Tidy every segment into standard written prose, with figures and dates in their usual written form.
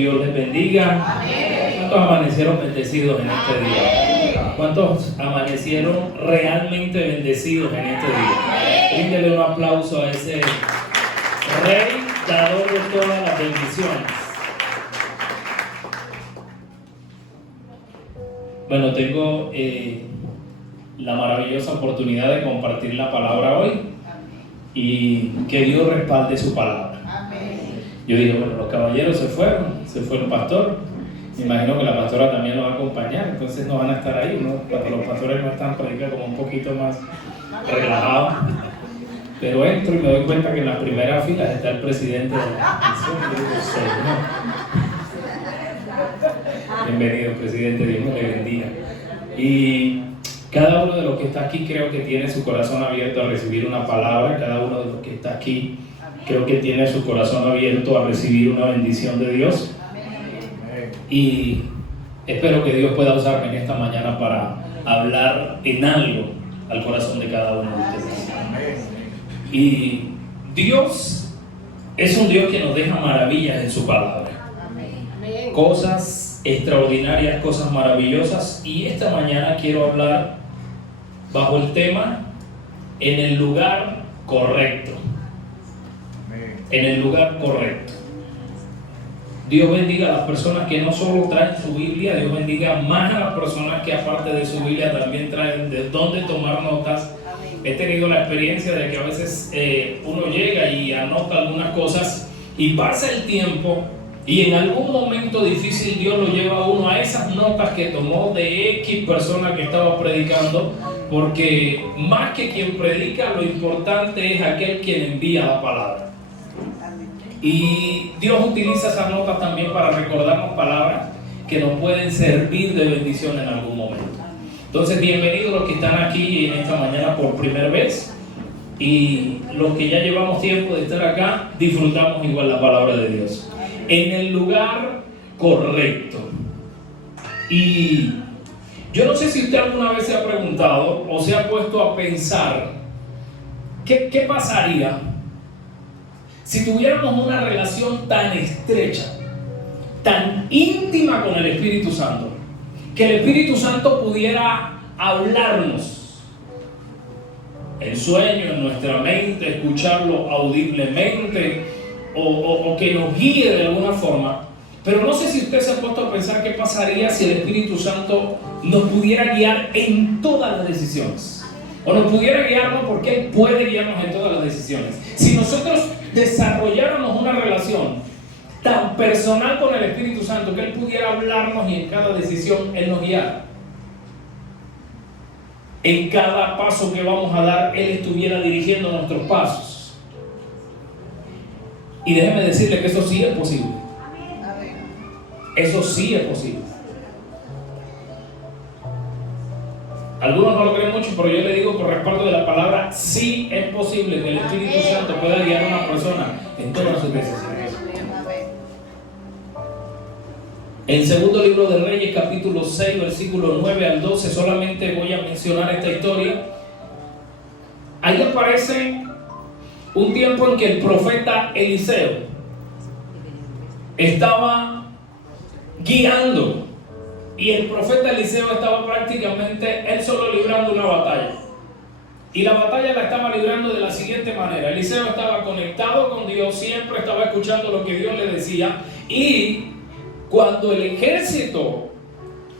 Dios les bendiga. ¿Cuántos amanecieron bendecidos en este día? ¿Cuántos amanecieron realmente bendecidos en este día? Bríndele un aplauso a ese Rey, dador de todas las bendiciones. Bueno, tengo la maravillosa oportunidad de compartir la palabra hoy y que Dios respalde su palabra. Yo dije, bueno, los caballeros se fue el pastor, me imagino que la pastora también nos va a acompañar, entonces no van a estar ahí, ¿no? Cuando los pastores no están, predican como un poquito más relajados. Pero entro y me doy cuenta que en las primeras filas está el presidente de la misión. Bienvenido, presidente, Dios me le bendiga. Y cada uno de los que está aquí creo que tiene su corazón abierto a recibir una palabra. Cada uno de los que está aquí creo que tiene su corazón abierto a recibir una bendición de Dios. Y espero que Dios pueda usarme en esta mañana para hablar en algo al corazón de cada uno de ustedes. Y Dios es un Dios que nos deja maravillas en su palabra. Cosas extraordinarias, cosas maravillosas. Y esta mañana quiero hablar bajo el tema en el lugar correcto. En el lugar correcto. Dios bendiga a las personas que no solo traen su Biblia, Dios bendiga más a las personas que aparte de su Biblia también traen de dónde tomar notas. He tenido la experiencia de que a veces uno llega y anota algunas cosas y pasa el tiempo y en algún momento difícil Dios lo lleva a uno a esas notas que tomó de X persona que estaba predicando, porque más que quien predica, lo importante es aquel quien envía la palabra. Y Dios utiliza esas notas también para recordarnos palabras que nos pueden servir de bendición en algún momento. Entonces, bienvenidos los que están aquí en esta mañana por primera vez, y los que ya llevamos tiempo de estar acá, disfrutamos igual la palabra de Dios. En el lugar correcto. Y yo no sé si usted alguna vez se ha preguntado o se ha puesto a pensar ¿qué pasaría si tuviéramos una relación tan estrecha, tan íntima con el Espíritu Santo, que el Espíritu Santo pudiera hablarnos en sueño, en nuestra mente, escucharlo audiblemente o que nos guíe de alguna forma? Pero no sé si usted se ha puesto a pensar qué pasaría si el Espíritu Santo nos pudiera guiar en todas las decisiones. O nos pudiera guiarnos, porque Él puede guiarnos en todas las decisiones. Si nosotros desarrolláramos una relación tan personal con el Espíritu Santo que Él pudiera hablarnos y en cada decisión Él nos guiara. En cada paso que vamos a dar Él estuviera dirigiendo nuestros pasos. Y déjeme decirle que eso sí es posible. Eso sí es posible. Algunos no lo creen mucho, pero yo le digo por respaldo de la palabra, sí es posible que el Espíritu Santo pueda guiar a una persona en todas sus necesidades. En segundo libro de Reyes, capítulo 6, versículo 9 al 12, solamente voy a mencionar esta historia. Ahí aparece un tiempo en que el profeta Eliseo estaba guiando. Y el profeta Eliseo estaba prácticamente él solo librando una batalla. Y la batalla la estaba librando de la siguiente manera. Eliseo estaba conectado con Dios, siempre estaba escuchando lo que Dios le decía. Y cuando el ejército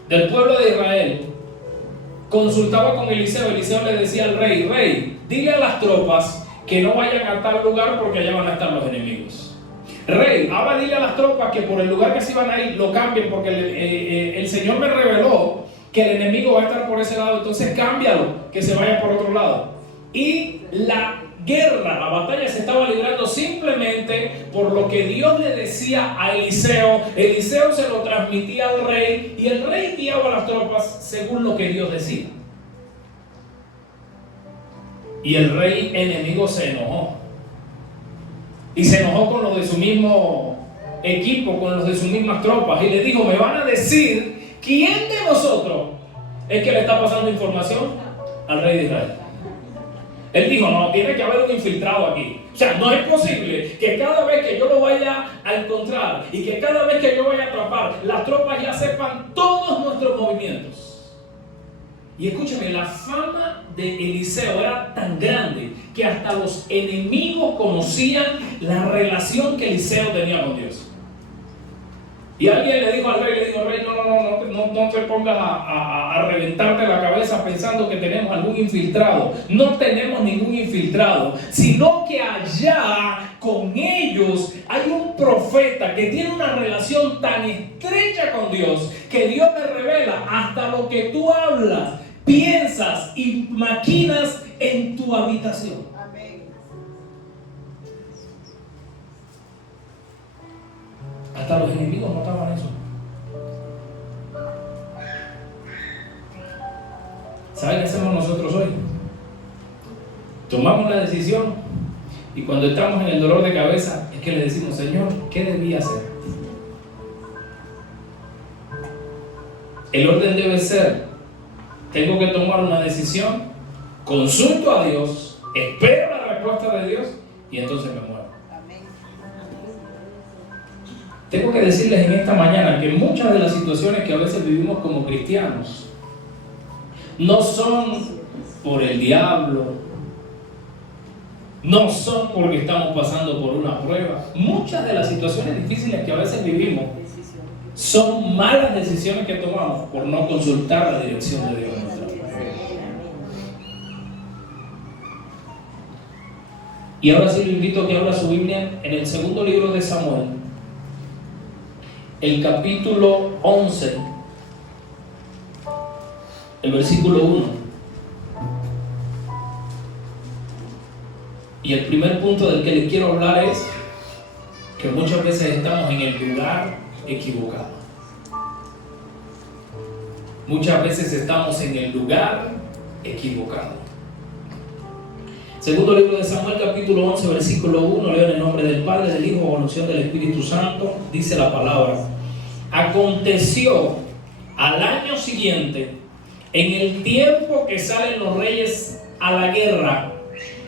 del pueblo de Israel consultaba con Eliseo, Eliseo le decía al rey: rey, dile a las tropas que no vayan a tal lugar porque allá van a estar los enemigos. Rey, ahora dile a las tropas que por el lugar que se iban a ir lo cambien, porque el Señor me reveló que el enemigo va a estar por ese lado, entonces cámbialo, que se vaya por otro lado. Y la guerra, la batalla se estaba librando simplemente por lo que Dios le decía a Eliseo. Eliseo se lo transmitía al rey y el rey guiaba a las tropas según lo que Dios decía. Y el rey enemigo se enojó. Y se enojó con los de su mismo equipo, con los de sus mismas tropas. Y le dijo: me van a decir quién de nosotros es que le está pasando información al rey de Israel. Él dijo: no, tiene que haber un infiltrado aquí. O sea, no es posible que cada vez que yo lo vaya a encontrar y que cada vez que yo vaya a atrapar, las tropas ya sepan todos nuestros movimientos. Y escúchame, la fama de Eliseo era tan grande que hasta los enemigos conocían la relación que Eliseo tenía con Dios. Y alguien le dijo al rey, no te pongas a reventarte la cabeza pensando que tenemos algún infiltrado. No tenemos ningún infiltrado, sino que allá con ellos hay un profeta que tiene una relación tan estrecha con Dios que Dios le revela hasta lo que tú hablas, piensas y maquinas en tu habitación. Amén. Hasta los enemigos notaban eso. ¿Saben qué hacemos nosotros hoy? Tomamos la decisión y cuando estamos en el dolor de cabeza es que le decimos, Señor, ¿qué debía hacer? El orden debe ser: tengo que tomar una decisión, consulto a Dios, espero la respuesta de Dios y entonces me muevo. Tengo que decirles en esta mañana que muchas de las situaciones que a veces vivimos como cristianos no son por el diablo, no son porque estamos pasando por una prueba. Muchas de las situaciones difíciles que a veces vivimos son malas decisiones que tomamos por no consultar la dirección de Dios en nuestra vida. Y ahora sí lo invito a que abra su Biblia en el segundo libro de Samuel, el capítulo 11, el versículo 1. Y el primer punto del que les quiero hablar es que muchas veces estamos en el lugar equivocado. Muchas veces estamos en el lugar equivocado. Segundo libro de Samuel, capítulo 11, versículo 1, leo en el nombre del Padre, del Hijo, con unción del Espíritu Santo. Dice la palabra: aconteció al año siguiente, en el tiempo que salen los reyes a la guerra,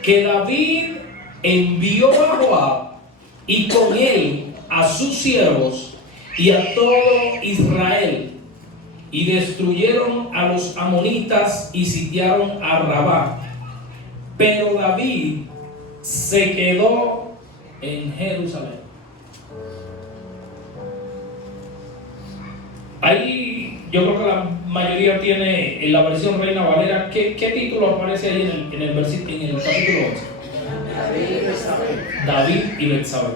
que David envió a Joab y con él a sus siervos y a todo Israel, y destruyeron a los amonitas y sitiaron a Rabá. Pero David se quedó en Jerusalén. Ahí yo creo que la mayoría tiene en la versión Reina Valera. ¿Qué título aparece ahí en el capítulo 11? David y Betsabé.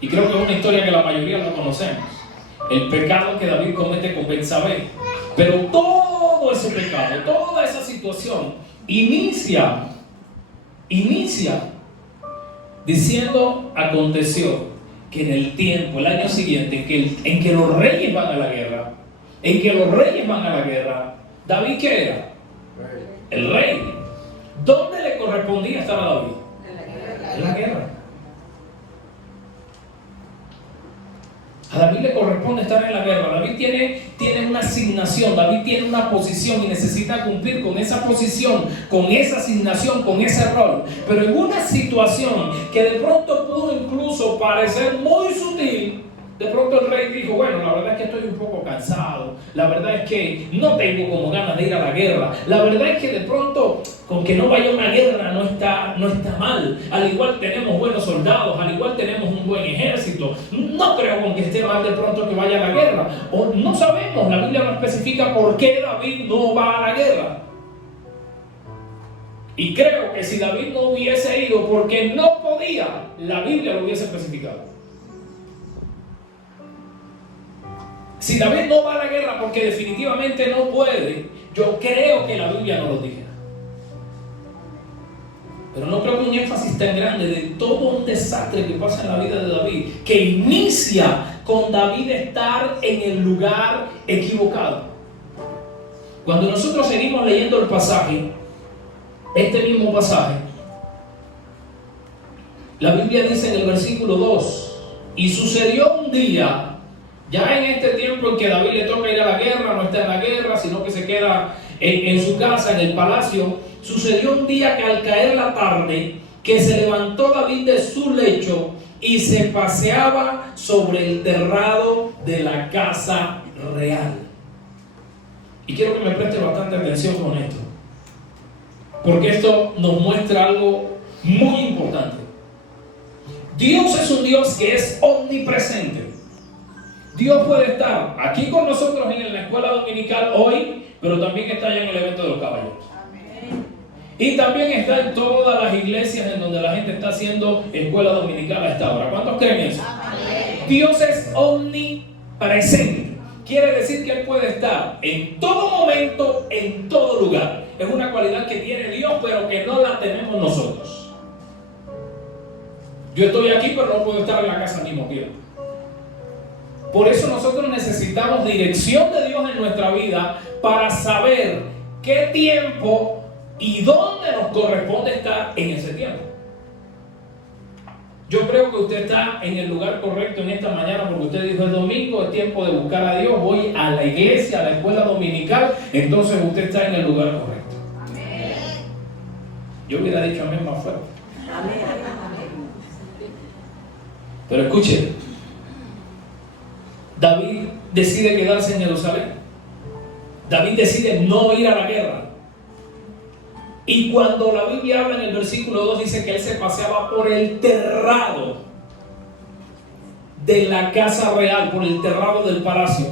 Y creo que es una historia que la mayoría no conocemos. El pecado que David comete con Betsabé. Pero todo ese pecado, toda esa situación inicia diciendo: aconteció que en el tiempo, el año siguiente, en que los reyes van a la guerra, ¿David qué era? El rey. ¿Dónde le correspondía estar a David? En la guerra. A David le corresponde estar en la guerra. David tiene una asignación, David tiene una posición y necesita cumplir con esa posición, con esa asignación, con ese rol. Pero en una situación que de pronto pudo incluso parecer muy sutil, de pronto el rey dijo: bueno, la verdad es que estoy un poco cansado, la verdad es que no tengo como ganas de ir a la guerra, la verdad es que de pronto con que no vaya a una guerra no está mal, al igual tenemos buenos soldados, al igual tenemos un buen ejército, no creo con que esté mal de pronto que vaya a la guerra. O no sabemos, la Biblia no especifica por qué David no va a la guerra. Y creo que si David no hubiese ido porque no podía, la Biblia lo hubiese especificado. Si David no va a la guerra porque definitivamente no puede, yo creo que la Biblia no lo dijera. Pero no creo que un énfasis tan grande de todo un desastre que pasa en la vida de David, que inicia con David estar en el lugar equivocado. Cuando nosotros seguimos leyendo el pasaje, este mismo pasaje, la Biblia dice en el versículo 2: y sucedió un día, ya en este tiempo en que David le toca ir a la guerra, no está en la guerra, sino que se queda en su casa, en el palacio. Sucedió un día que al caer la tarde, que se levantó David de su lecho y se paseaba sobre el terrado de la casa real. Y quiero que me preste bastante atención con esto, porque esto nos muestra algo muy importante. Dios es un Dios que es omnipresente. Dios puede estar aquí con nosotros en la escuela dominical hoy, pero también está allá en el evento de los caballeros. Y también está en todas las iglesias en donde la gente está haciendo escuela dominical a esta hora. ¿Cuántos creen eso? Dios es omnipresente. Quiere decir que Él puede estar en todo momento, en todo lugar. Es una cualidad que tiene Dios, pero que no la tenemos nosotros. Yo estoy aquí, pero no puedo estar en la casa al mismo tiempo. Por eso nosotros necesitamos dirección de Dios en nuestra vida para saber qué tiempo y dónde nos corresponde estar en ese tiempo. Yo creo que usted está en el lugar correcto en esta mañana, porque usted dijo: es domingo, es tiempo de buscar a Dios, voy a la iglesia, a la escuela dominical. Entonces usted está en el lugar correcto. Amén. Yo hubiera dicho amén más fuerte. Amén. Pero escuche, David decide quedarse en Jerusalén. David decide no ir a la guerra. Y cuando la Biblia habla en el versículo 2, dice que él se paseaba por el terrado de la casa real, por el terrado del palacio.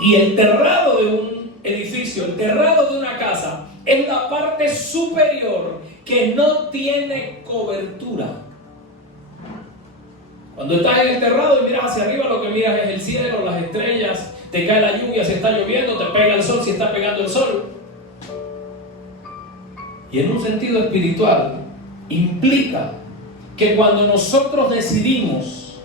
Y el terrado de un edificio, el terrado de una casa, es la parte superior que no tiene cobertura. Cuando estás en el terrado y miras hacia arriba, lo que miras es el cielo, las estrellas, te cae la lluvia si está lloviendo, te pega el sol si está pegando el sol. Y en un sentido espiritual, implica que cuando nosotros decidimos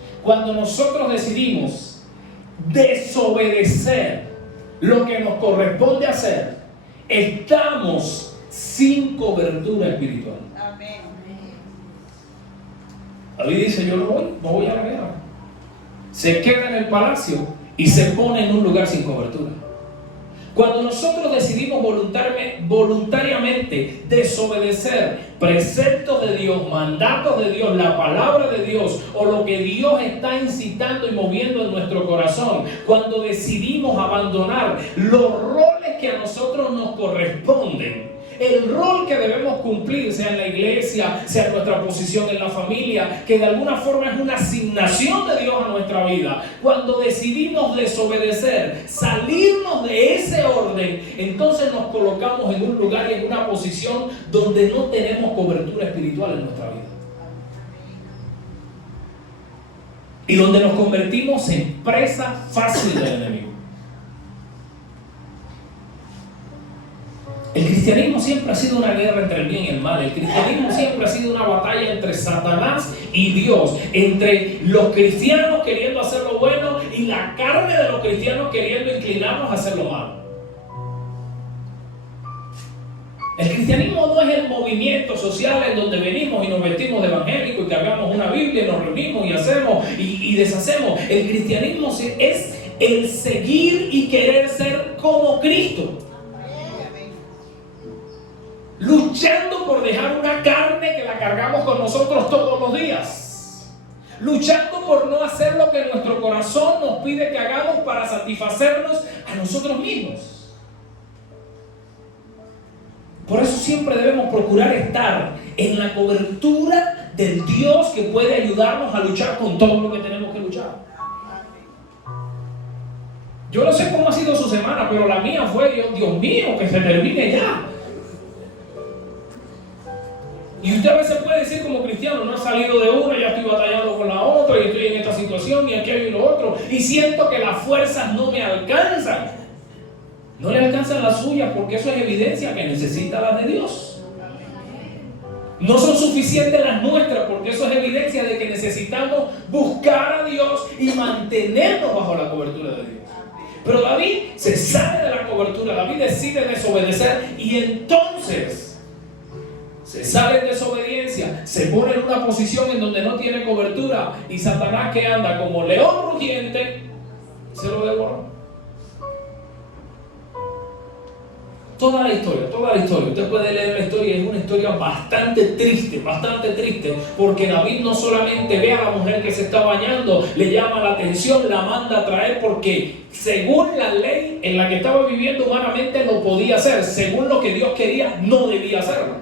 desobedecer lo que nos corresponde hacer, estamos sin cobertura espiritual. Amén. David dice: yo no voy a la guerra. Se queda en el palacio y se pone en un lugar sin cobertura. Cuando nosotros decidimos voluntariamente desobedecer preceptos de Dios, mandatos de Dios, la palabra de Dios o lo que Dios está incitando y moviendo en nuestro corazón, cuando decidimos abandonar los roles que a nosotros nos corresponden, el rol que debemos cumplir, sea en la iglesia, sea en nuestra posición en la familia, que de alguna forma es una asignación de Dios a nuestra vida. Cuando decidimos desobedecer, salirnos de ese orden, entonces nos colocamos en un lugar y en una posición donde no tenemos cobertura espiritual en nuestra vida. Y donde nos convertimos en presa fácil del enemigo. El cristianismo siempre ha sido una guerra entre el bien y el mal. El cristianismo siempre ha sido una batalla entre Satanás y Dios, entre los cristianos queriendo hacer lo bueno y la carne de los cristianos queriendo inclinarnos a hacer lo malo. El cristianismo no es el movimiento social en donde venimos y nos vestimos de evangélico y cargamos una Biblia y nos reunimos y hacemos y deshacemos. El cristianismo es el seguir y querer ser como Cristo. Luchando por dejar una carne que la cargamos con nosotros todos los días. Luchando por no hacer lo que nuestro corazón nos pide que hagamos para satisfacernos a nosotros mismos. Por eso siempre debemos procurar estar en la cobertura del Dios que puede ayudarnos a luchar con todo lo que tenemos que luchar. Yo no sé cómo ha sido su semana, pero la mía fue: Dios mío, que se termine ya. Y usted a veces puede decir como cristiano: no he salido de una, ya estoy batallando con la otra y estoy en esta situación y aquello y lo otro, y siento que las fuerzas no me alcanzan. No le alcanzan las suyas, porque eso es evidencia que necesita las de Dios. No son suficientes las nuestras, porque eso es evidencia de que necesitamos buscar a Dios y mantenernos bajo la cobertura de Dios. Pero David se sale de la cobertura, David decide desobedecer y entonces se sale en desobediencia, se pone en una posición en donde no tiene cobertura, y Satanás, que anda como león rugiente, se lo devoró. Toda la historia. Usted puede leer la historia, es una historia bastante triste, porque David no solamente ve a la mujer que se está bañando, le llama la atención, la manda a traer, porque según la ley en la que estaba viviendo humanamente no podía hacer, según lo que Dios quería, no debía hacerlo.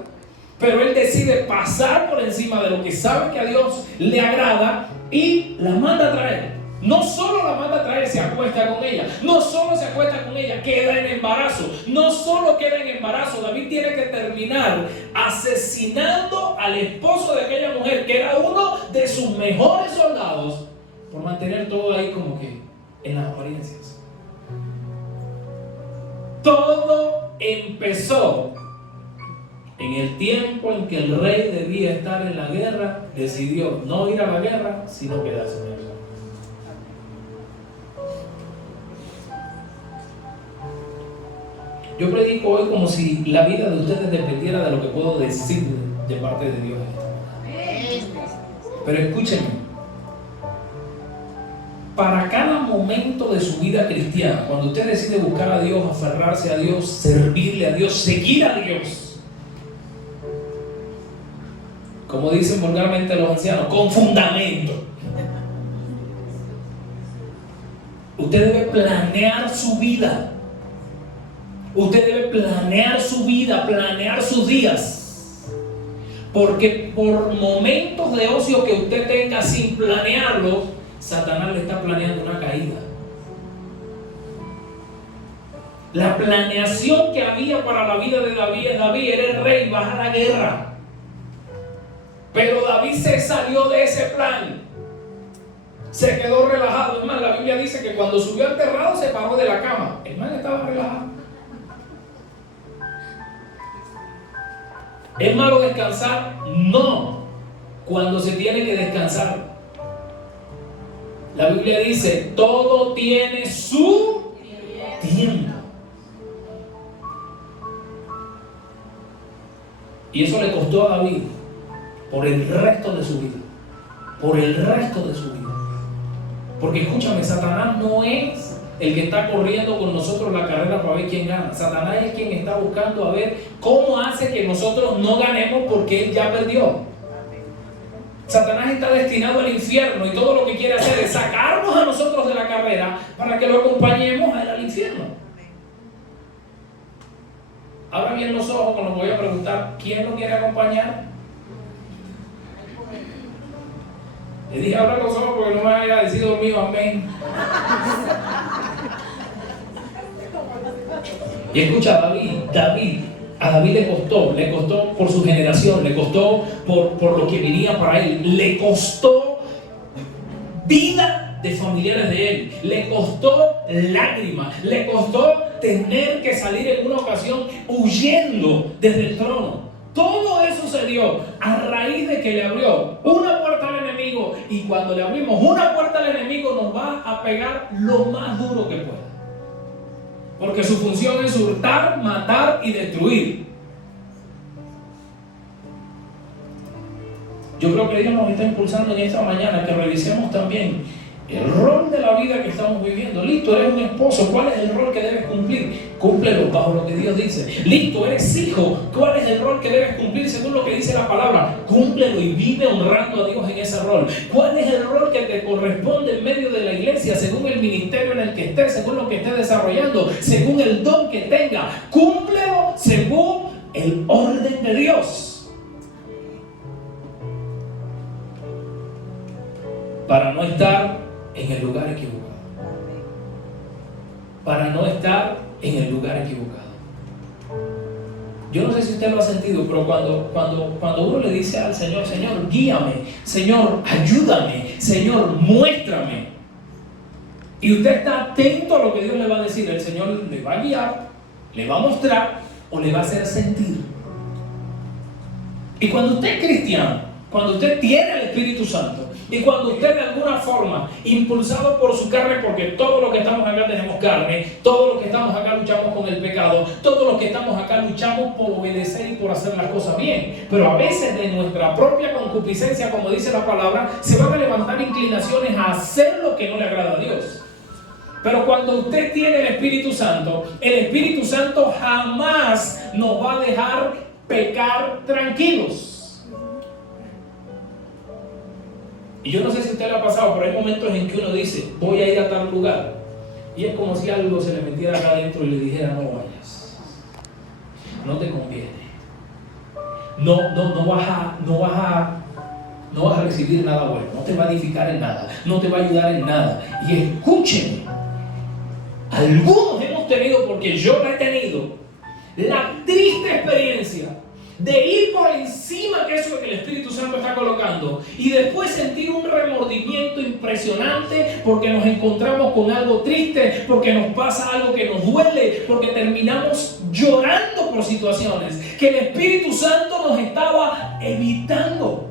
Pero él decide pasar por encima de lo que sabe que a Dios le agrada y la manda a traer. No solo la manda a traer, se acuesta con ella. No solo se acuesta con ella, queda en embarazo. No solo queda en embarazo, David tiene que terminar asesinando al esposo de aquella mujer, que era uno de sus mejores soldados, por mantener todo ahí como que en las apariencias. Todo empezó en el tiempo en que el rey debía estar en la guerra. Decidió no ir a la guerra, sino quedarse en ella. Yo predico hoy como si la vida de ustedes dependiera de lo que puedo decir de parte de Dios. Pero escúchenme. Para cada momento de su vida cristiana, cuando usted decide buscar a Dios, aferrarse a Dios, servirle a Dios, seguir a Dios, como dicen vulgarmente los ancianos, con fundamento. Usted debe planear su vida. Usted debe planear su vida, planear sus días. Porque por momentos de ocio que usted tenga sin planearlo, Satanás le está planeando una caída. La planeación que había para la vida de David era el rey, va a la guerra. Pero David se salió de ese plan. Se quedó relajado. Es más, la Biblia dice que cuando subió al terrado se paró de la cama. El man estaba relajado. ¿Es malo descansar? No. Cuando se tiene que descansar. La Biblia dice, todo tiene su tiempo. Y eso le costó a David por el resto de su vida. Por el resto de su vida. Porque escúchame, Satanás no es el que está corriendo con nosotros la carrera para ver quién gana. Satanás es quien está buscando a ver cómo hace que nosotros no ganemos, porque él ya perdió. Satanás está destinado al infierno y todo lo que quiere hacer es sacarnos a nosotros de la carrera para que lo acompañemos a él al infierno. Abra bien los ojos cuando voy a preguntar ¿quién lo quiere acompañar? Le dije abra los ojos porque no me haya decidido dormido, amén. Y escucha, a David le costó por su generación, le costó por lo que venía para él, le costó vida de familiares de él, le costó lágrimas, le costó tener que salir en una ocasión huyendo desde el trono. Todo eso se dio a raíz de que le abrió una puerta al enemigo, y cuando le abrimos una puerta al enemigo nos va a pegar lo más duro que pueda. Porque su función es hurtar, matar y destruir. Yo creo que Dios nos está impulsando en esta mañana que revisemos también el rol de la vida que estamos viviendo. Listo, eres un esposo, ¿cuál es el rol que debes cumplir? Cúmplelo bajo lo que Dios dice. Listo, eres hijo, ¿cuál es el rol que debes cumplir según lo que dice la palabra? Cúmplelo y vive honrando a Dios en ese rol. ¿Cuál es el rol que te corresponde en medio de la iglesia según el ministerio en el que estés, según lo que estés desarrollando, según el don que tenga? Cúmplelo según el orden de Dios, para no estar en el lugar equivocado. Para no estar en el lugar equivocado. Yo no sé si usted lo ha sentido, pero cuando uno le dice al Señor, Señor, guíame, Señor, ayúdame, Señor, muéstrame, y usted está atento a lo que Dios le va a decir, el Señor le va a guiar, le va a mostrar o le va a hacer sentir. Y cuando usted es cristiano, cuando usted tiene el Espíritu Santo, y cuando usted de alguna forma, impulsado por su carne, porque todos los que estamos acá tenemos carne, todos los que estamos acá luchamos con el pecado, todos los que estamos acá luchamos por obedecer y por hacer las cosas bien, pero a veces de nuestra propia concupiscencia, como dice la palabra, se van a levantar inclinaciones a hacer lo que no le agrada a Dios. Pero cuando usted tiene el Espíritu Santo jamás nos va a dejar pecar tranquilos. Y yo no sé si a usted le ha pasado, pero hay momentos en que uno dice, voy a ir a tal lugar. Y es como si algo se le metiera acá adentro y le dijera, no vayas. No te conviene. No vas a recibir nada bueno. No te va a edificar en nada. No te va a ayudar en nada. Y escúchenme. Algunos hemos tenido, porque yo la he tenido, la triste experiencia de ir por encima de eso que el Espíritu Santo está colocando y después sentir un remordimiento impresionante porque nos encontramos con algo triste, porque nos pasa algo que nos duele, porque terminamos llorando por situaciones que el Espíritu Santo nos estaba evitando.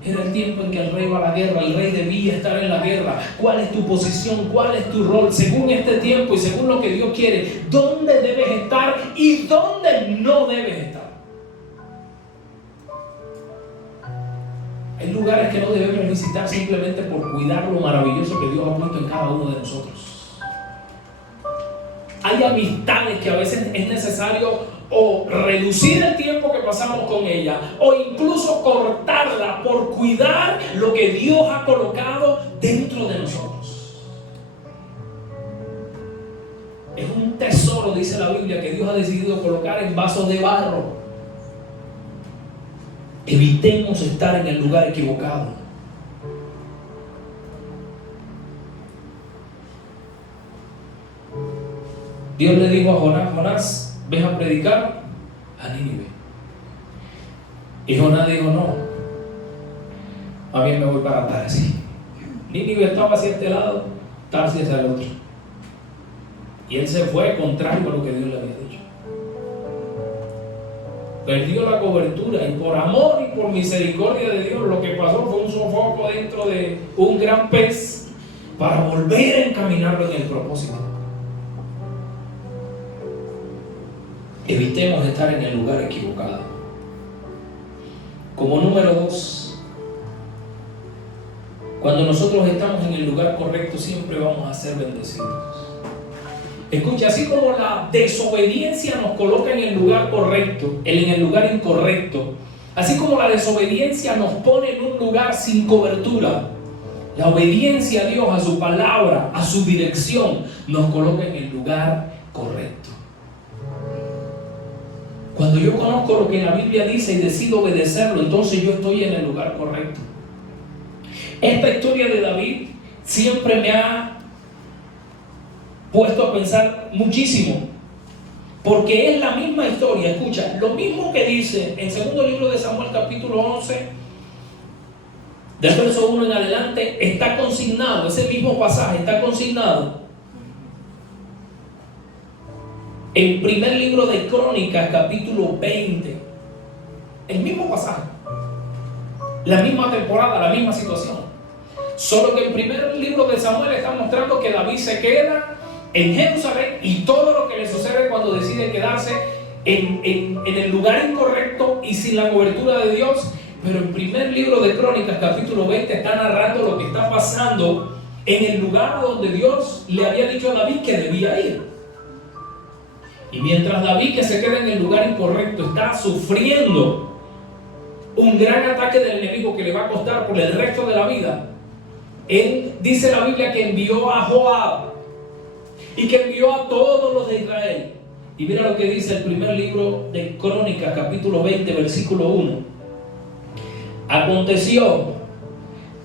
Era el tiempo en que el rey va a la guerra, el rey debía estar en la guerra. ¿Cuál es tu posición? ¿Cuál es tu rol? Según este tiempo y según lo que Dios quiere, ¿dónde debes estar y dónde no debes estar? Hay lugares que no debemos visitar simplemente por cuidar lo maravilloso que Dios ha puesto en cada uno de nosotros. Hay amistades que a veces es necesario o reducir el tiempo que pasamos con ella o incluso cortarla por cuidar lo que Dios ha colocado dentro de nosotros. Es un tesoro, dice la Biblia, que Dios ha decidido colocar en vasos de barro. Evitemos estar en el lugar equivocado. Dios le dijo a Jonás, Jonás, ves a predicar a Nínive. Y Jonás dijo, no, a mí me voy para Tarsis. Nínive estaba hacia este lado, Tarsis hacia el otro. Y él se fue contrario a lo que Dios le había dicho. Perdió la cobertura y por amor y por misericordia de Dios lo que pasó fue un sofoco dentro de un gran pez para volver a encaminarlo en el propósito. Evitemos estar en el lugar equivocado. Como número 2, cuando nosotros estamos en el lugar correcto siempre vamos a ser bendecidos. Escucha, así como la desobediencia nos coloca en el lugar correcto, en el lugar incorrecto, así como la desobediencia nos pone en un lugar sin cobertura, la obediencia a Dios, a su palabra, a su dirección, nos coloca en el lugar correcto. Cuando yo conozco lo que la Biblia dice y decido obedecerlo, entonces yo estoy en el lugar correcto. Esta historia de David siempre me ha puesto a pensar muchísimo, porque es la misma historia. Escucha, lo mismo que dice en segundo libro de Samuel capítulo 11, del verso 1 en adelante, está consignado, ese mismo pasaje está consignado el primer libro de Crónicas, capítulo 20. El mismo pasaje. La misma temporada, la misma situación. Solo que el primer libro de Samuel está mostrando que David se queda en Jerusalén y todo lo que le sucede cuando decide quedarse en el lugar incorrecto y sin la cobertura de Dios. Pero el primer libro de Crónicas, capítulo 20, está narrando lo que está pasando en el lugar donde Dios le había dicho a David que debía ir. Y mientras David, que se queda en el lugar incorrecto, está sufriendo un gran ataque del enemigo que le va a costar por el resto de la vida, él dice la Biblia que envió a Joab y que envió a todos los de Israel. Y mira lo que dice el primer libro de Crónicas, capítulo 20, versículo 1. Aconteció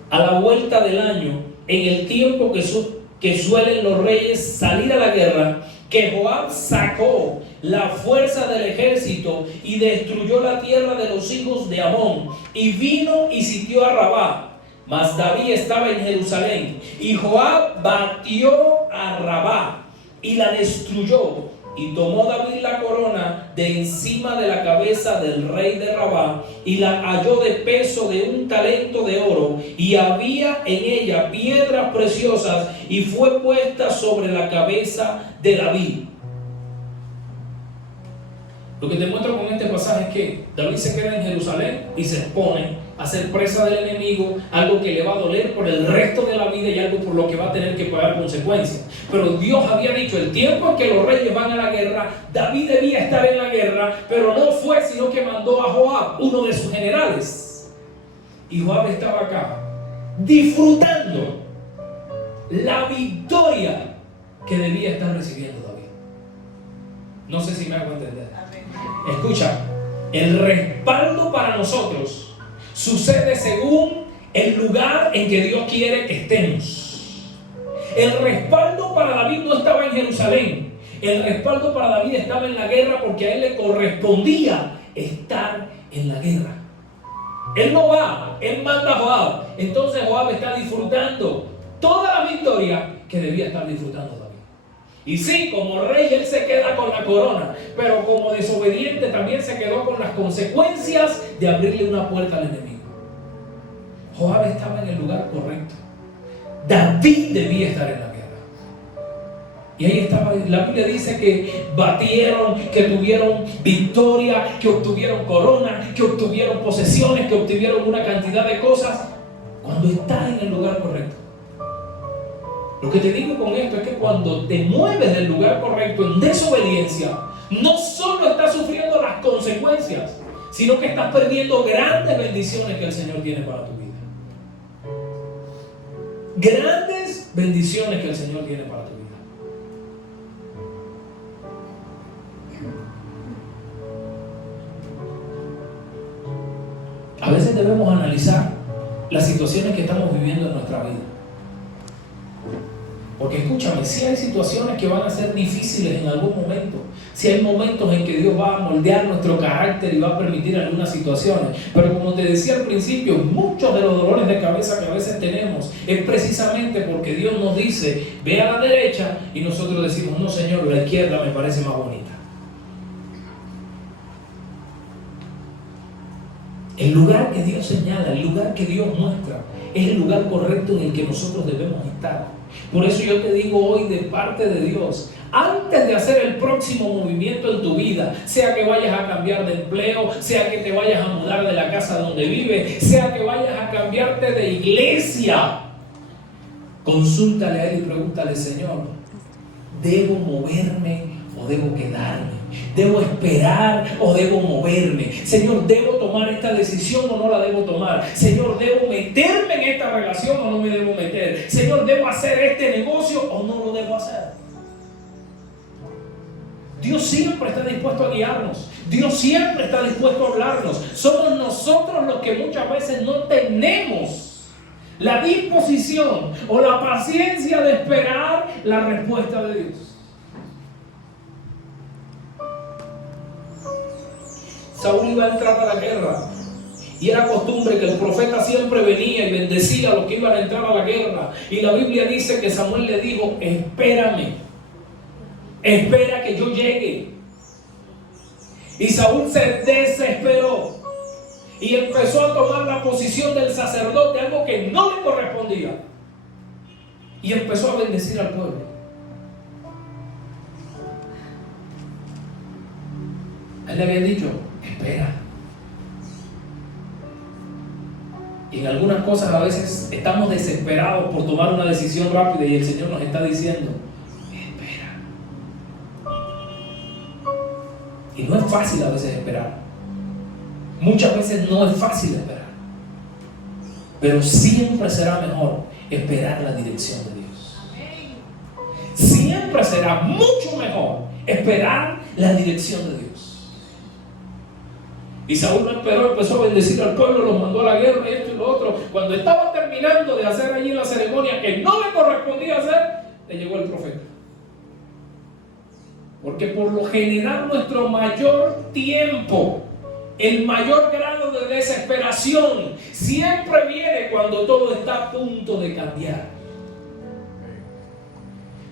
a la vuelta del año, en el tiempo que suelen los reyes salir a la guerra, que Joab sacó la fuerza del ejército y destruyó la tierra de los hijos de Amón, y vino y sitió a Rabá. Mas David estaba en Jerusalén, y Joab batió a Rabá y la destruyó, y tomó David la corona de encima de la cabeza del rey de Rabá, y la halló de peso de 1 talento de oro, y había en ella piedras preciosas, y fue puesta sobre la cabeza de David. Lo que te muestro con este pasaje es que David se queda en Jerusalén y se expone a ser presa del enemigo, algo que le va a doler por el resto de la vida y algo por lo que va a tener que pagar consecuencias. Pero Dios había dicho, el tiempo en que los reyes van a la guerra, David debía estar en la guerra, pero no fue sino que mandó a Joab, uno de sus generales. Y Joab estaba acá, disfrutando la victoria que debía estar recibiendo David. No sé si me hago entender. Escucha, el respaldo para nosotros sucede según el lugar en que Dios quiere que estemos. El respaldo para David no estaba en Jerusalén. El respaldo para David estaba en la guerra porque a él le correspondía estar en la guerra. Él no va, él manda a Joab. Entonces Joab está disfrutando toda la victoria que debía estar disfrutando David. Y sí, como rey él se queda con la corona, pero como desobediente también se quedó con las consecuencias de abrirle una puerta al enemigo. Joab estaba en el lugar correcto. David debía estar en la guerra. Y ahí estaba, la Biblia dice que batieron, que tuvieron victoria, que obtuvieron corona, que obtuvieron posesiones, que obtuvieron una cantidad de cosas cuando estás en el lugar correcto. Lo que te digo con esto es que cuando te mueves del lugar correcto en desobediencia, no solo estás sufriendo las consecuencias, sino que estás perdiendo grandes bendiciones que el Señor tiene para tu vida. Grandes bendiciones que el Señor tiene para tu vida. A veces debemos analizar las situaciones que estamos viviendo en nuestra vida. Porque escúchame, si hay situaciones que van a ser difíciles en algún momento, si hay momentos en que Dios va a moldear nuestro carácter y va a permitir algunas situaciones, pero como te decía al principio, muchos de los dolores de cabeza que a veces tenemos es precisamente porque Dios nos dice, ve a la derecha, y nosotros decimos, no Señor, la izquierda me parece más bonita. El lugar que Dios señala, el lugar que Dios muestra, es el lugar correcto en el que nosotros debemos estar. Por eso yo te digo hoy de parte de Dios, antes de hacer el próximo movimiento en tu vida, sea que vayas a cambiar de empleo, sea que te vayas a mudar de la casa donde vives, sea que vayas a cambiarte de iglesia, consúltale a Él y pregúntale, Señor, ¿debo moverme o debo quedarme? ¿Debo esperar o debo moverme? Señor, ¿debo tomar esta decisión o no la debo tomar? Señor, ¿debo meterme en esta relación o no me debo meter? Señor, ¿debo hacer este negocio o no lo debo hacer? Dios siempre está dispuesto a guiarnos. Dios siempre está dispuesto a hablarnos. Somos nosotros los que muchas veces no tenemos la disposición o la paciencia de esperar la respuesta de Dios. Saúl iba a entrar a la guerra y era costumbre que el profeta siempre venía y bendecía a los que iban a entrar a la guerra. Y la Biblia dice que Samuel le dijo, espérame, espera que yo llegue. Y Saúl se desesperó y empezó a tomar la posición del sacerdote, algo que no le correspondía, y empezó a bendecir al pueblo. A él le habían dicho, espera. Y en algunas cosas a veces estamos desesperados por tomar una decisión rápida y el Señor nos está diciendo, espera. Y no es fácil a veces esperar. Muchas veces no es fácil esperar. Pero siempre será mejor esperar la dirección de Dios. Siempre será mucho mejor esperar la dirección de Dios. Y Saúl no esperó, empezó a bendecir al pueblo, los mandó a la guerra y esto y lo otro. Cuando estaba terminando de hacer allí la ceremonia que no le correspondía hacer, le llegó el profeta. Porque por lo general nuestro mayor tiempo, el mayor grado de desesperación siempre viene cuando todo está a punto de cambiar.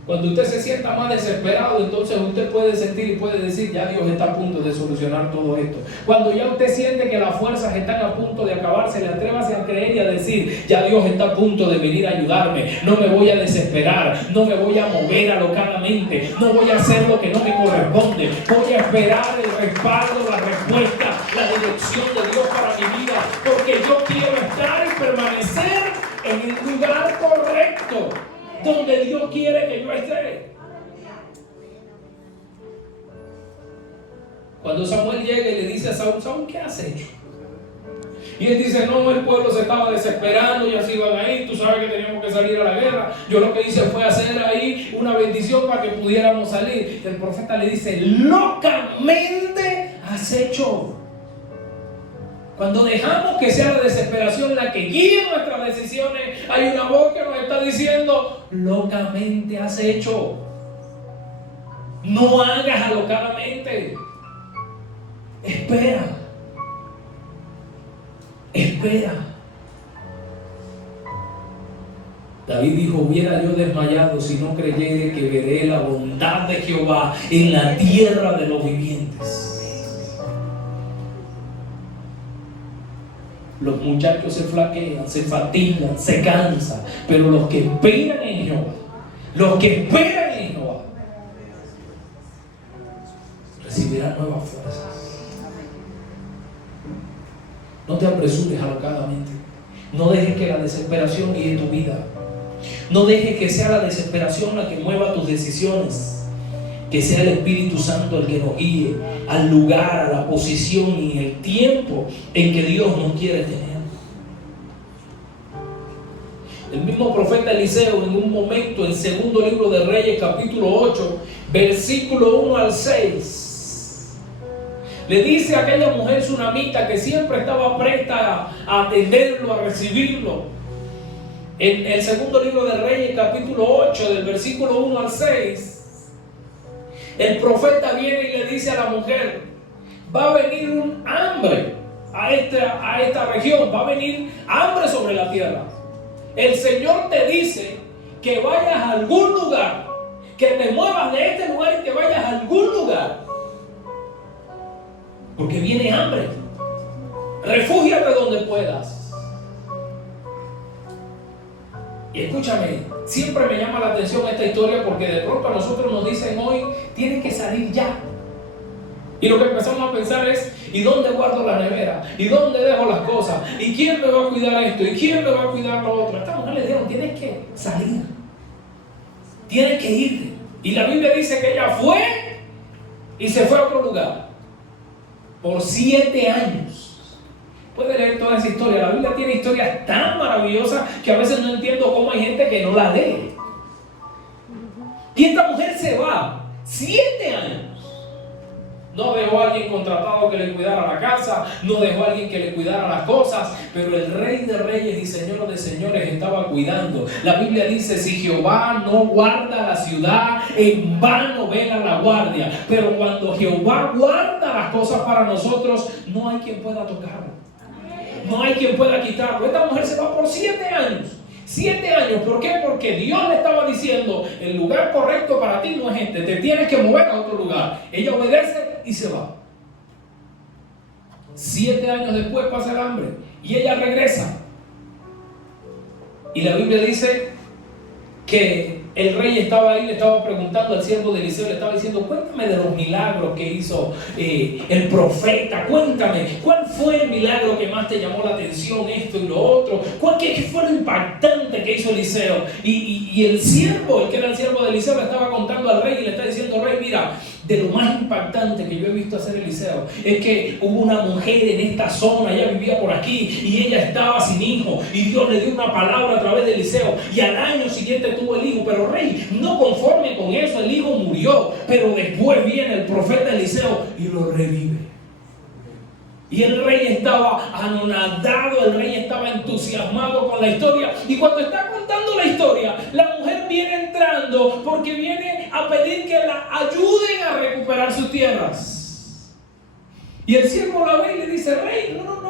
Cuando usted se sienta más desesperado, entonces usted puede sentir y puede decir, ya Dios está a punto de solucionar todo esto. Cuando ya usted siente que las fuerzas están a punto de acabarse, le atrévase a creer y a decir, ya Dios está a punto de venir a ayudarme. No me voy a desesperar, no me voy a mover alocadamente, no voy a hacer lo que no me corresponde. Voy a esperar el respaldo, la respuesta, la dirección de Dios para mi vida, porque que yo quiero estar y permanecer en el lugar correcto, donde Dios quiere que yo esté. Cuando Samuel llega y le dice a Saúl, Saúl, ¿qué has hecho? Y él dice, no, el pueblo se estaba desesperando, ya se iban ahí, tú sabes que teníamos que salir a la guerra. Yo lo que hice fue hacer ahí una bendición para que pudiéramos salir. El profeta le dice, locamente has hecho. Cuando dejamos que sea la desesperación la que guíe nuestras decisiones, hay una voz que nos está diciendo, locamente has hecho. No hagas alocadamente. Espera. Espera. David dijo, hubiera yo desmayado si no creyere que veré la bondad de Jehová en la tierra de los vivientes. Los muchachos se flaquean, se fatigan, se cansan, pero los que esperan en Jehová, los que esperan en Jehová, recibirán nuevas fuerzas. No te apresures alocadamente. No dejes que la desesperación guíe tu vida. No dejes que sea la desesperación la que mueva tus decisiones. Que sea el Espíritu Santo el que nos guíe al lugar, a la posición y el tiempo en que Dios nos quiere tener. El mismo profeta Eliseo, en un momento, en segundo libro de Reyes, capítulo 8, versículo 1 al 6, le dice a aquella mujer tsunamita que siempre estaba presta a atenderlo, a recibirlo. En el segundo libro de Reyes, capítulo 8, del versículo 1 al 6, el profeta viene y le dice a la mujer, va a venir un hambre a esta región, va a venir hambre sobre la tierra. El Señor te dice que vayas a algún lugar, que te muevas de este lugar y que vayas a algún lugar. Porque viene hambre. Refúgiate donde puedas. Y escúchame, siempre me llama la atención esta historia porque de pronto a nosotros nos dicen hoy, tienes que salir ya. Y lo que empezamos a pensar es, ¿y dónde guardo la nevera? ¿Y dónde dejo las cosas? ¿Y quién me va a cuidar esto? ¿Y quién me va a cuidar lo otro? A esta mujer le dijeron, tienes que salir. Tienes que irte. Y la Biblia dice que ella fue y se fue a otro lugar. Por 7 años. Puede leer toda esa historia. La Biblia tiene historias tan maravillosas que a veces no entiendo cómo hay gente que no la lee. Y esta mujer se va 7 años. No dejó a alguien contratado que le cuidara la casa, no dejó a alguien que le cuidara las cosas, pero el Rey de Reyes y Señor de Señores estaba cuidando. La Biblia dice, si Jehová no guarda la ciudad, en vano vela la guardia. Pero cuando Jehová guarda las cosas para nosotros, no hay quien pueda tocarlo. No hay quien pueda quitarlo. Esta mujer se va por 7 años. 7 años, ¿por qué? Porque Dios le estaba diciendo, el lugar correcto para ti no es este, te tienes que mover a otro lugar. Ella obedece y se va. 7 años después pasa el hambre y ella regresa. Y la Biblia dice que el rey estaba ahí, le estaba preguntando al siervo de Eliseo, le estaba diciendo, cuéntame de los milagros que hizo el profeta, cuéntame, ¿cuál fue el milagro que más te llamó la atención, esto y lo otro? ¿Qué fue lo impactante que hizo Eliseo? Y el siervo, el que era el siervo de Eliseo, le estaba contando al rey y le está diciendo, rey, mira, de lo más impactante que yo he visto hacer Eliseo es que hubo una mujer en esta zona, ella vivía por aquí y ella estaba sin hijo y Dios le dio una palabra a través de Eliseo y al año siguiente tuvo el hijo, pero rey, no conforme con eso, el hijo murió, pero después viene el profeta Eliseo y lo revive. Y el rey estaba anonadado, el rey estaba entusiasmado con la historia. Y cuando está contando la historia, la mujer viene entrando porque viene a pedir que la ayuden a recuperar sus tierras. Y el siervo la ve y le dice, rey, no.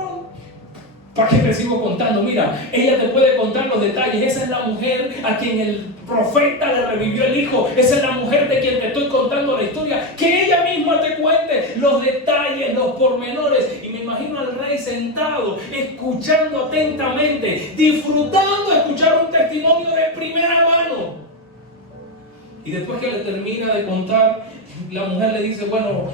¿Para qué te sigo contando? Mira, ella te puede contar los detalles. Esa es la mujer a quien el profeta le revivió el hijo. Esa es la mujer de quien te estoy contando la historia. Que ella misma te cuente los detalles, los pormenores. Y me imagino al rey sentado, escuchando atentamente, disfrutando de escuchar un testimonio de primera mano. Y después que le termina de contar, la mujer le dice, bueno,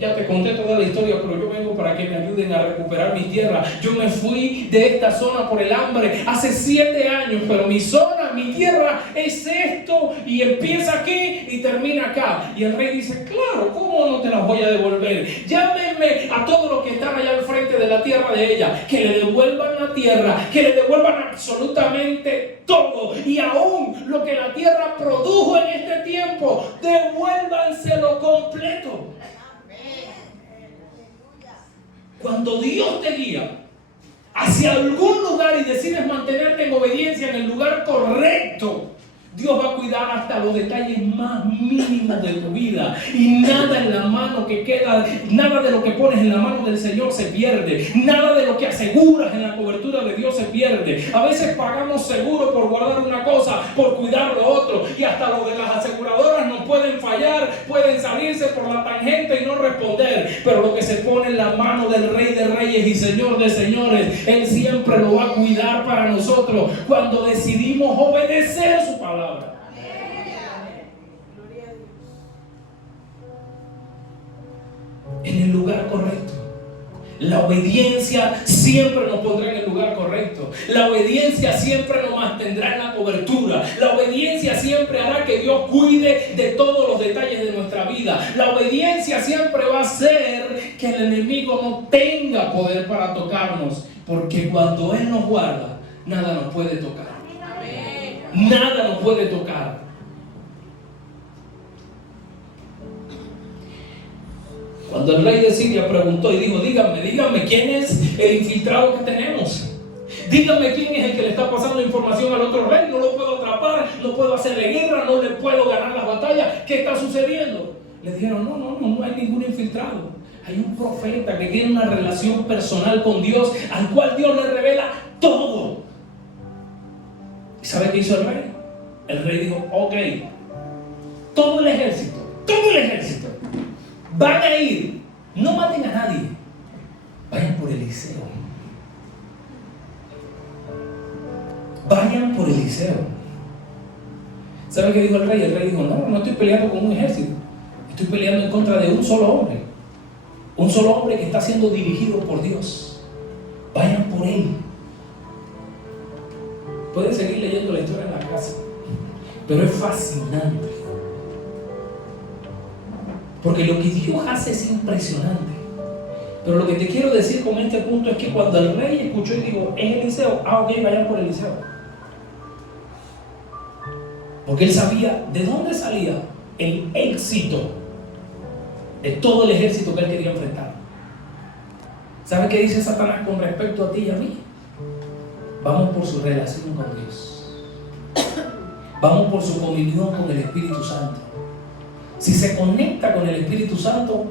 ya te conté toda la historia, pero yo vengo para que me ayuden a recuperar mi tierra. Yo me fui de esta zona por el hambre hace 7 años, pero mi zona, mi tierra es esto, y empieza aquí y termina acá. Y el rey dice, claro, ¿cómo no te las voy a devolver? Llámenme a todos los que están allá al frente de la tierra de ella, que le devuelvan la tierra, que le devuelvan absolutamente todo, y aún lo que la tierra produjo en este tiempo, devuélvanselo completo. Cuando Dios te guía hacia algún lugar y decides mantenerte en obediencia en el lugar correcto, Dios va a cuidar hasta los detalles más mínimos de tu vida, y nada en la mano que queda, nada de lo que pones en la mano del Señor se pierde, nada de lo que aseguras en la cobertura de Dios se pierde. A veces pagamos seguro por guardar una cosa, por cuidar lo otro, y hasta los de las aseguradoras nos pueden fallar, pueden salirse por la tangente y no responder, pero lo que se pone en la mano del Rey de Reyes y Señor de Señores, Él siempre lo va a cuidar para nosotros cuando decidimos obedecer su palabra. En el lugar correcto. La obediencia siempre nos pondrá en el lugar correcto. La obediencia siempre nos mantendrá en la cobertura. La obediencia siempre hará que Dios cuide de todos los detalles de nuestra vida. La obediencia siempre va a hacer que el enemigo no tenga poder para tocarnos, porque cuando Él nos guarda, nada nos puede tocar. Nada nos puede tocar. Cuando el rey de Siria preguntó y dijo, díganme quién es el infiltrado que tenemos. Díganme quién es el que le está pasando información al otro rey. No lo puedo atrapar, no puedo hacerle guerra, no le puedo ganar las batallas. ¿Qué está sucediendo? Le dijeron, no hay ningún infiltrado. Hay un profeta que tiene una relación personal con Dios, al cual Dios le revela todo. ¿Y sabe qué hizo el rey? El rey dijo, ok, todo el ejército, van a ir, no maten a nadie, vayan por Eliseo. Vayan por Eliseo. ¿Sabe qué dijo el rey? El rey dijo, no estoy peleando con un ejército, estoy peleando en contra de un solo hombre. Un solo hombre que está siendo dirigido por Dios. Vayan por él. Pueden seguir leyendo la historia en la casa, pero es fascinante. Porque lo que Dios hace es impresionante. Pero lo que te quiero decir con este punto es que cuando el rey escuchó y dijo, es Eliseo, ok, vayan por Eliseo. Porque él sabía de dónde salía el éxito de todo el ejército que él quería enfrentar. ¿Sabe qué dice Satanás con respecto a ti y a mí? Vamos por su relación con Dios. Vamos por su comunión con el Espíritu Santo. Si se conecta con el Espíritu Santo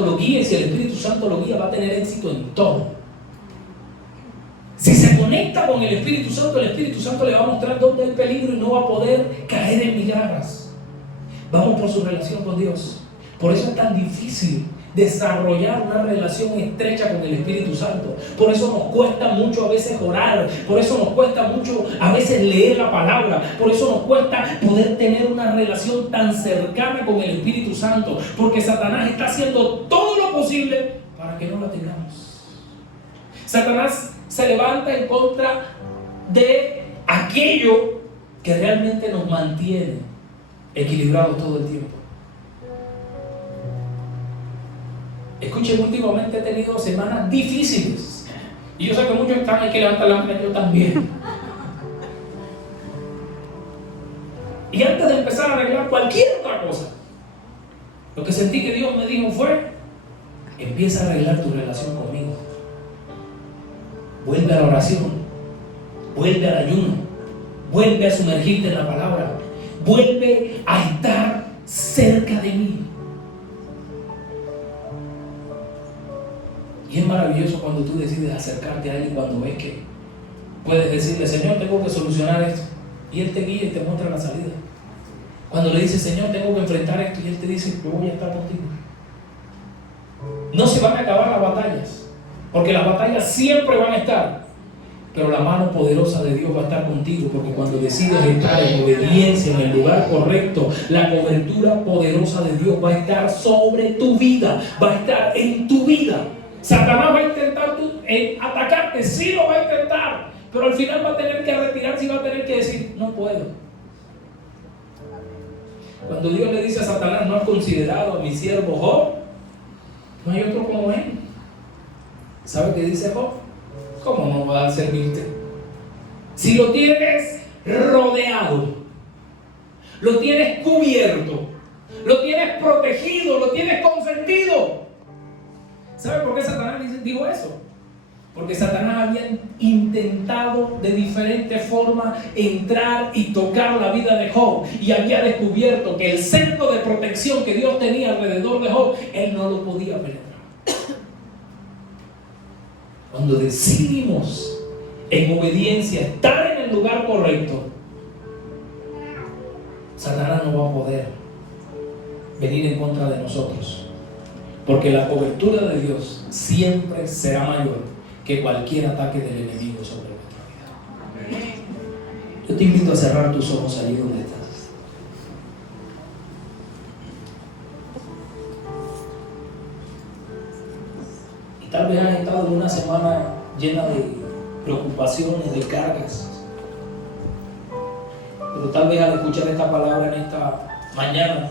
lo guía, y si el Espíritu Santo lo guía, va a tener éxito en todo. Si se conecta con el Espíritu Santo le va a mostrar dónde hay peligro y no va a poder caer en migajas. Vamos por su relación con Dios. Por eso es tan difícil desarrollar una relación estrecha con el Espíritu Santo. Por eso nos cuesta mucho a veces orar. Por eso nos cuesta mucho a veces leer la palabra. Por eso nos cuesta poder tener una relación tan cercana con el Espíritu Santo. Porque Satanás está haciendo todo lo posible para que no la tengamos. Satanás se levanta en contra de aquello que realmente nos mantiene equilibrados todo el tiempo. Escuchen, últimamente he tenido semanas difíciles. Y yo sé que muchos están ahí que levantan la mano, yo también. Y antes de empezar a arreglar cualquier otra cosa, lo que sentí que Dios me dijo fue, empieza a arreglar tu relación conmigo. Vuelve a la oración, vuelve al ayuno, vuelve a sumergirte en la palabra, vuelve a estar cerca de mí. Y es maravilloso cuando tú decides acercarte a Él y cuando ves que puedes decirle, Señor, tengo que solucionar esto. Y Él te guía y te muestra la salida. Cuando le dices, Señor, tengo que enfrentar esto, y Él te dice, yo voy a estar contigo. No se van a acabar las batallas, porque las batallas siempre van a estar. Pero la mano poderosa de Dios va a estar contigo, porque cuando decides estar en obediencia en el lugar correcto, la cobertura poderosa de Dios va a estar sobre tu vida, va a estar en tu vida. Satanás va a intentar atacarte, sí lo va a intentar, pero al final va a tener que retirarse y va a tener que decir, no puedo. Cuando Dios le dice a Satanás, no has considerado a mi siervo Job, no hay otro como él. ¿Sabe qué dice Job? ¿Cómo no va a servirte? Si lo tienes rodeado, lo tienes cubierto, lo tienes protegido, lo tienes consentido. ¿Sabe por qué Satanás dijo eso? Porque Satanás había intentado de diferentes formas entrar y tocar la vida de Job, y había descubierto que el centro de protección que Dios tenía alrededor de Job, él no lo podía penetrar. Cuando decidimos en obediencia estar en el lugar correcto, Satanás no va a poder venir en contra de nosotros, porque la cobertura de Dios siempre será mayor que cualquier ataque del enemigo sobre nuestra vida. Yo te invito a cerrar tus ojos allí donde estás. Y tal vez has estado en una semana llena de preocupaciones, de cargas, pero tal vez al escuchar esta palabra en esta mañana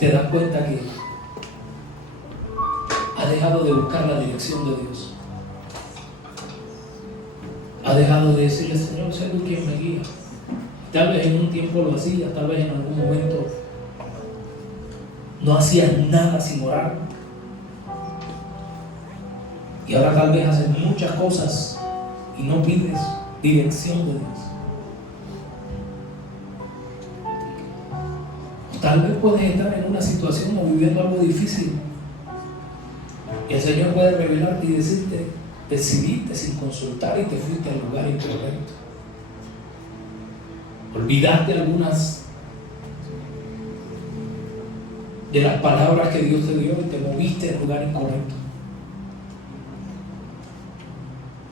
te das cuenta que has dejado de buscar la dirección de Dios. Has dejado de decirle, Señor, sé tú quien me guía. Tal vez en un tiempo lo hacías, tal vez en algún momento no hacías nada sin orar. Y ahora tal vez haces muchas cosas y no pides dirección de Dios. Tal vez puedes estar en una situación o viviendo algo difícil, y el Señor puede revelarte y decirte, decidiste sin consultar y te fuiste al lugar incorrecto. Olvidaste algunas de las palabras que Dios te dio y te moviste al lugar incorrecto.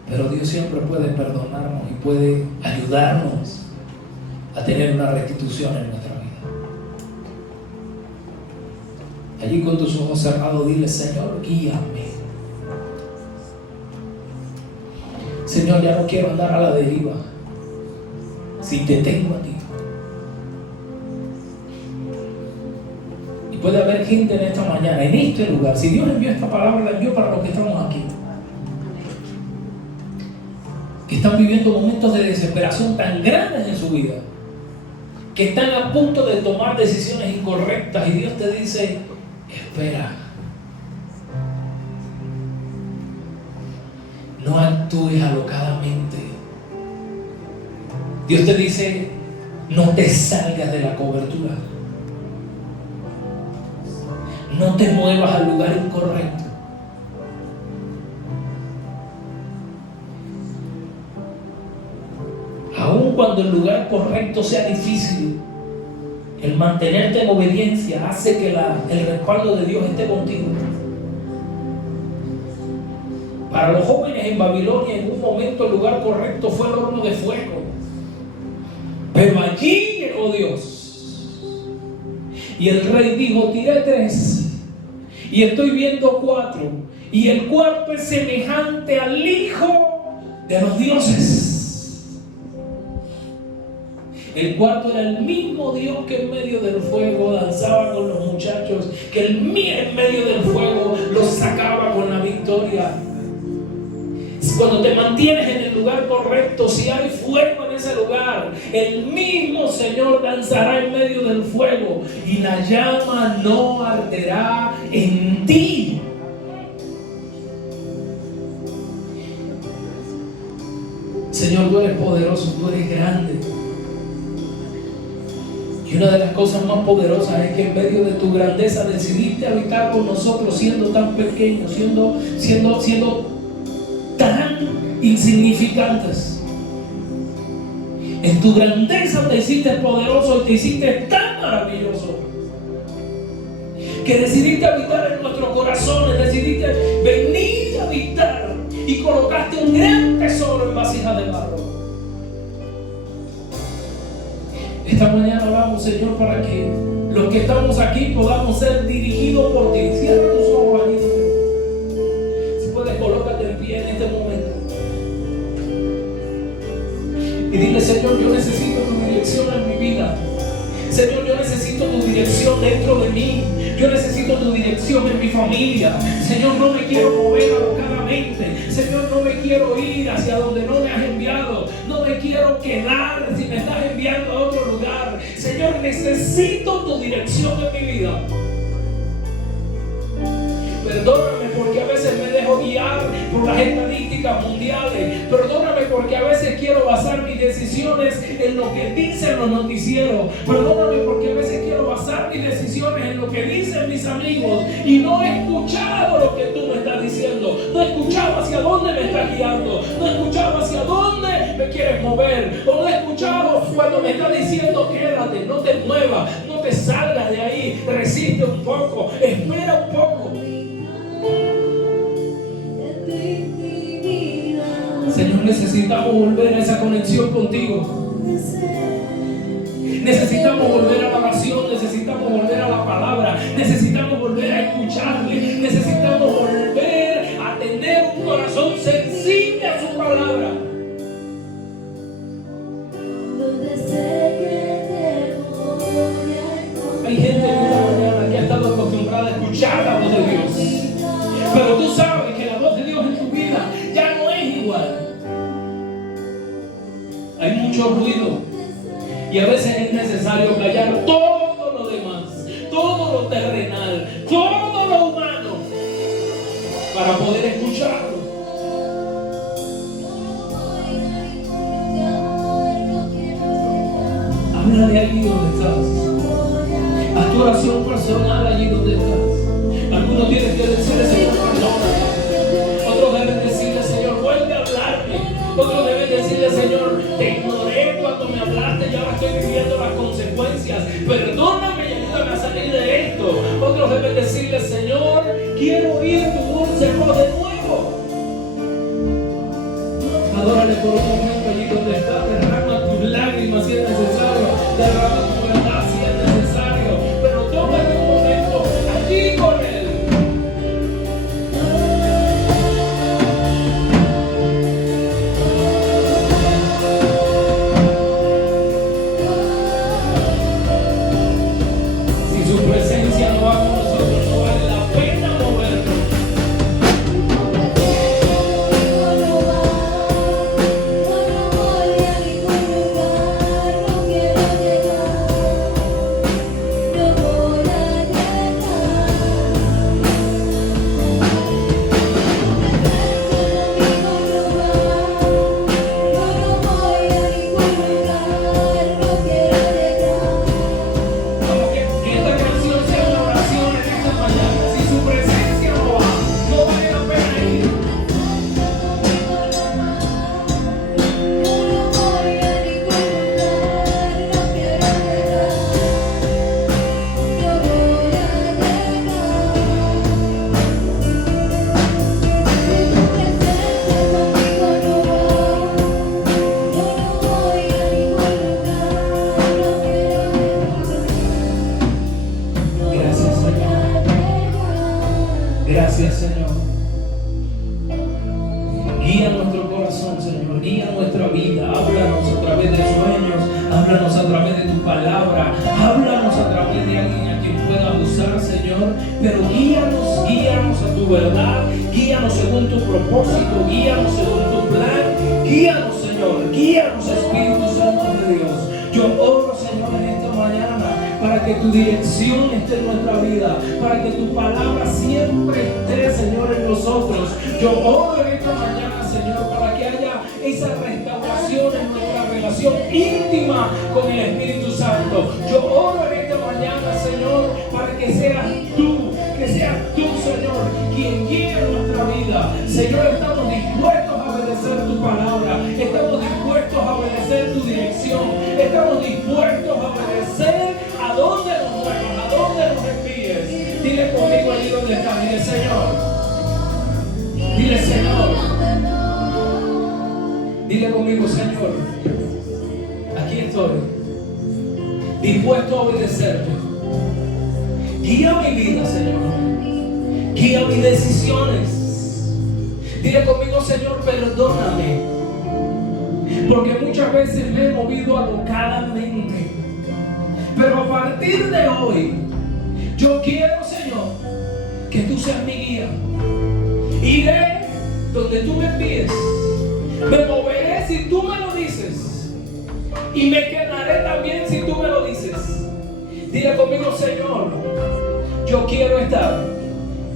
Pero Dios siempre puede perdonarnos y puede ayudarnos a tener una restitución en nuestra vida. Allí con tus ojos cerrados dile, Señor, guíame. Señor, ya no quiero andar a la deriva si te tengo a ti. Y puede haber gente en esta mañana, en este lugar, si Dios envió esta palabra, la envió para los que estamos aquí, que están viviendo momentos de desesperación tan grandes en su vida, que están a punto de tomar decisiones incorrectas, y Dios te dice, espera, no actúes alocadamente. Dios te dice, no te salgas de la cobertura, no te muevas al lugar incorrecto. Aun cuando el lugar correcto sea difícil, el mantenerte en obediencia hace que el respaldo de Dios esté contigo. Para los jóvenes en Babilonia, en un momento el lugar correcto fue el horno de fuego, pero allí llegó Dios, y el rey dijo, tiré 3 y estoy viendo 4, y el cuarto es semejante al hijo de los dioses. El cuarto era el mismo Dios que en medio del fuego danzaba con los muchachos, que en medio del fuego los sacaba con la victoria. Cuando te mantienes en el lugar correcto, si hay fuego en ese lugar, el mismo Señor danzará en medio del fuego y la llama no arderá en ti. Señor, tú eres poderoso, tú eres grande. Y una de las cosas más poderosas es que en medio de tu grandeza decidiste habitar con nosotros siendo tan pequeños, siendo tan insignificantes. En tu grandeza te hiciste poderoso y te hiciste tan maravilloso. que decidiste habitar en nuestros corazones, decidiste venir a habitar y colocaste un gran tesoro en vasijas de barro. Esta mañana oramos, Señor, para que los que estamos aquí podamos ser dirigidos por ti. Cierra tus ojos allí. Si puedes, colócate en pie en este momento. Y dile: Señor, yo necesito tu dirección en mi vida. Señor, yo necesito tu dirección dentro de mí. Yo necesito tu dirección en mi familia. Señor, no me quiero mover alocadamente. Señor, no me quiero ir hacia donde no me has enviado. No me quiero quedar si me estás enviando a otro lugar. Señor, necesito tu dirección en mi vida. Perdóname porque a veces me dejo guiar por las estadísticas mundiales. Perdóname porque a veces quiero basar mis decisiones en lo que dicen los noticieros. Perdóname porque a veces quiero basar mis decisiones en lo que dicen mis amigos y no he escuchado lo que tú me estás diciendo. No he escuchado hacia dónde me estás guiando. No he escuchado hacia dónde me quieres mover. O no he escuchado cuando me estás diciendo: quédate, no te muevas, no te salgas de ahí, resiste un poco, espera un poco. Señor, necesitamos volver a esa conexión contigo. Necesitamos volver a la oración, necesitamos volver a la palabra, necesitamos volver a escucharle, necesitamos volver a tener un corazón sensible a su palabra. Hay gente en esta mañana que ha estado acostumbrada a escuchar la voz de Dios, pero tú sabes que la voz de Dios en tu vida ya no es igual. Hay mucho ruido y a veces es necesario callar todo lo demás, todo lo terrenal, todo lo humano, para poder escucharlo. Háblale allí donde estás. Haz tu oración personal allí donde estás. Algunos tienen que decirle: Señor, perdóname. Otros deben decirle: Señor, vuelve a hablarme. Otros deben decirle: Señor, te ignoré cuando me hablaste y ahora estoy viviendo las consecuencias. Perdóname y ayúdame a salir de esto. Otros deben decirle: Señor, quiero oír tu dulce voz de nuevo. Adórale por un momento allí donde estás. Derrama tus lágrimas si es necesario. Derrama tu verdad si es necesario. Pero tómate un momento allí con Él. Gracias, Señor. Guía nuestro corazón, Señor. Guía nuestra vida. Háblanos a través de sueños. Háblanos a través de tu palabra. Háblanos a través de alguien a quien pueda usar, Señor. Pero guíanos a tu verdad. Guíanos según tu propósito. Guíanos según tu plan. Guíanos, Señor. Guíanos, Espíritu Santo de Dios. Yo oro, Señor, en esta mañana para que tu dirección esté en nuestra vida, para que tu palabra siempre esté, Señor, en nosotros. Yo oro en esta mañana, Señor, para que haya esa restauración en nuestra relación íntima con el Espíritu Santo. Yo oro en esta mañana, Señor, para que seas tú, Señor, quien guíe nuestra vida. Señor, estamos dispuestos a obedecer tu palabra, estamos dispuestos a obedecer tu dirección, estamos dispuestos a obedecer a donde nos muevas, a donde nos envíes. Dile: Dile, Señor. Dile conmigo, Señor, aquí estoy, dispuesto a obedecerte. Guía mi vida, Señor. Guía mis decisiones. Dile conmigo, Señor, perdóname, porque muchas veces me he movido alocadamente. Pero a partir de hoy, yo quiero, Señor, que tú seas mi guía. Iré donde tú me envíes. Me moveré si tú me lo dices. Y me quedaré también si tú me lo dices. Dile conmigo, Señor, yo quiero estar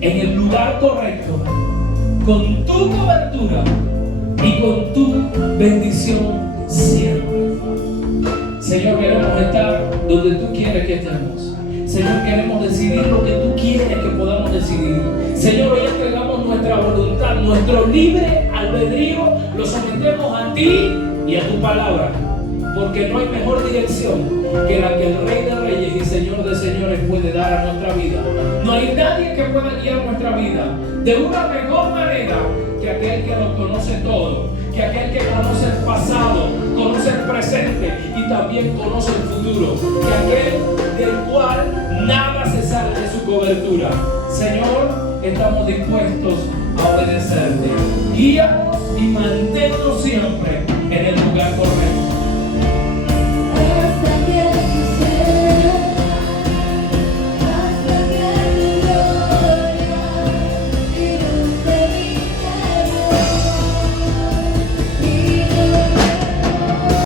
en el lugar correcto, con tu cobertura y con tu bendición siempre. Señor, queremos estar donde tú quieres que estemos. Señor, queremos decidir lo que tú quieres que podamos decidir. Señor, hoy entregamos nuestra voluntad, nuestro libre albedrío, lo sometemos a ti y a tu palabra, porque no hay mejor dirección que la que el Rey de Reyes y Señor de Señores puede dar a nuestra vida. No hay nadie que pueda guiar nuestra vida de una mejor manera que aquel que lo conoce todo, que aquel que conoce el pasado, conoce el presente y también conoce el futuro, que aquel del cual nada se sale de su cobertura. Señor, estamos dispuestos a obedecerte. Guía